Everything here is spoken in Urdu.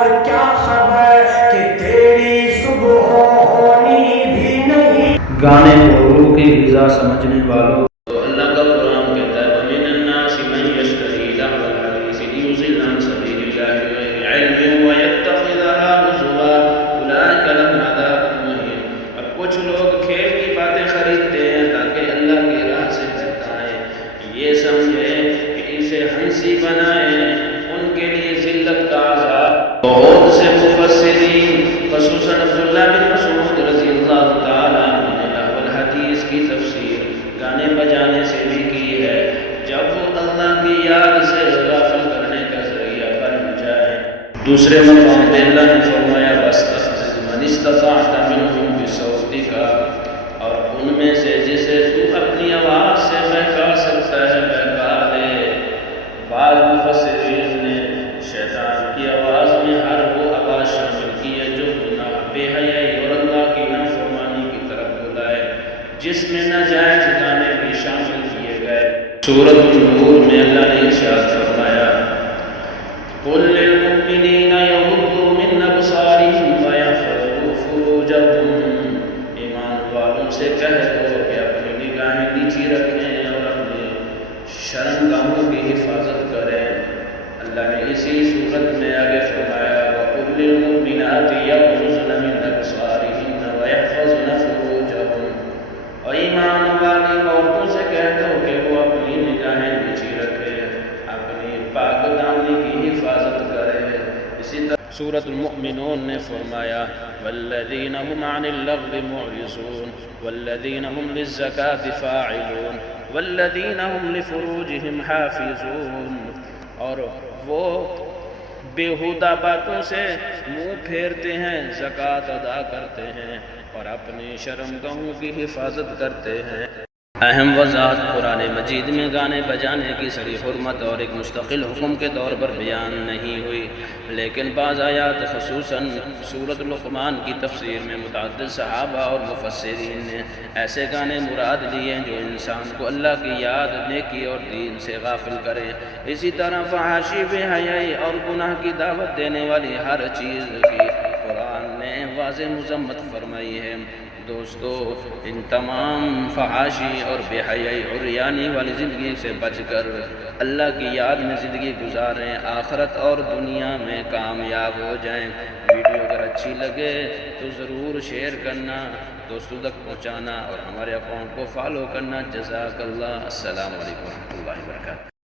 اور کیا خبر کہ تیری صبح ہونی بھی نہیں۔ گانے کو روح کی غذا سمجھنے والوں تو اللہ کا قرآن کہتا ہے وَمِنَ النَّاسِ مَن يَشْتَرِي لَهْوَ الْحَدِيثِ لِيُضِلَّ عَن سَبِيلِ اللَّهِ بِغَيْرِ عِلْمٍ وَيَتَّخِذَهَا هُزُوًا أُولَٰئِكَ لَهُمْ عَذَابٌ مُّهِينٌ۔ اب کچھ لوگ کھیل کی باتیں خریدتے ہیں تاکہ اللہ کی راہ سے بہکائیں، یہ سمجھیں کہ اسے ہنسی بنائیں، ان کے لیے ذلت کا عذاب۔ بہت سے مفسرین خصوصاً عبداللہ بن مسعود رضی اللہ تعالیٰ عنہ نے لہو الحدیث کی تفسیر گانے بجانے سے بھی کی ہے، جب وہ اللہ کی یاد سے غافل کرنے کا ذریعہ بن جائے۔ دوسرے مقام میں اللہ نے فرمایا وَاسْتَفْزِزْ مَنِ اسْتَطَعْتَ مِنْهُمْ بِصَوْتِكَ، اور ان میں سے جسے تو اپنی آواز سے بہکا سکتا ہے بہکا دے۔ بعض مفسرین نے شیطان کی آواز میں ہر وہ آواز شامل کی ہے جو گناہ، بے حیائی اور اللہ کی نافرمانی کی طرف بلائے، جس میں ناجائز گانے بھی شامل کیے گئے۔ سورۃ النور میں اللہ نے ارشاد فرمایا قُل لِّلْمُؤْمِنِينَ يَغُضُّوا مِنْ أَبْصَارِهِمْ وَيَحْفَظُوا فُرُوجَهُمْ، ایمان والوں سے کہہ دو کہ اپنی نگاہیں نیچی رکھیں اور اپنی شرمگاہوں کی حفاظت کریں۔ اللہ نے اسی صورت میں آگے فرمایا وَقُل لِّلْمُؤْمِنَاتِ يَغْضُضْنَ مِنْ أَبْصَارِهِنَّ وَيَحْفَظْنَ فُرُوجَهُنَّ، اور ایمان والی عورتوں سے کہہ دو کہ وہ اپنی نگاہیں نیچی رکھیں، اپنی پاک دامنی کی حفاظت کریں۔ اسی طرح سورۃ المؤمنون نے فرمایا والذین هم عن اللغو معرضون والذین هم للزکاة فاعلون والذین هم لفروجهم حافظون، اور وہ بیہودہ باتوں سے منہ پھیرتے ہیں، زکوٰۃ ادا کرتے ہیں اور اپنی شرمگاہوں کی حفاظت کرتے ہیں۔ اہم وضاحت قرآن مجید میں گانے بجانے کی صریح حرمت اور ایک مستقل حکم کے طور پر بیان نہیں ہوئی، لیکن بعض آیات خصوصاً سورۃ لقمان کی تفسیر میں متعدد صحابہ اور مفسرین نے ایسے گانے مراد لیے جو انسان کو اللہ کی یاد، نیکی اور دین سے غافل کریں۔ اسی طرح فحاشی، بے حیائی اور گناہ کی دعوت دینے والی ہر چیز کی قرآن نے واضح مذمت فرمائی ہے۔ دوستو، ان تمام فحاشی اور بے حیائی اور ریانی والی زندگی سے بچ کر اللہ کی یاد میں زندگی گزاریں، آخرت اور دنیا میں کامیاب ہو جائیں۔ ویڈیو اگر اچھی لگے تو ضرور شیئر کرنا، دوستوں تک پہنچانا اور ہمارے اکاؤنٹ کو فالو کرنا۔ جزاک اللہ۔ السلام علیکم ورحمۃ اللہ وبرکاتہ۔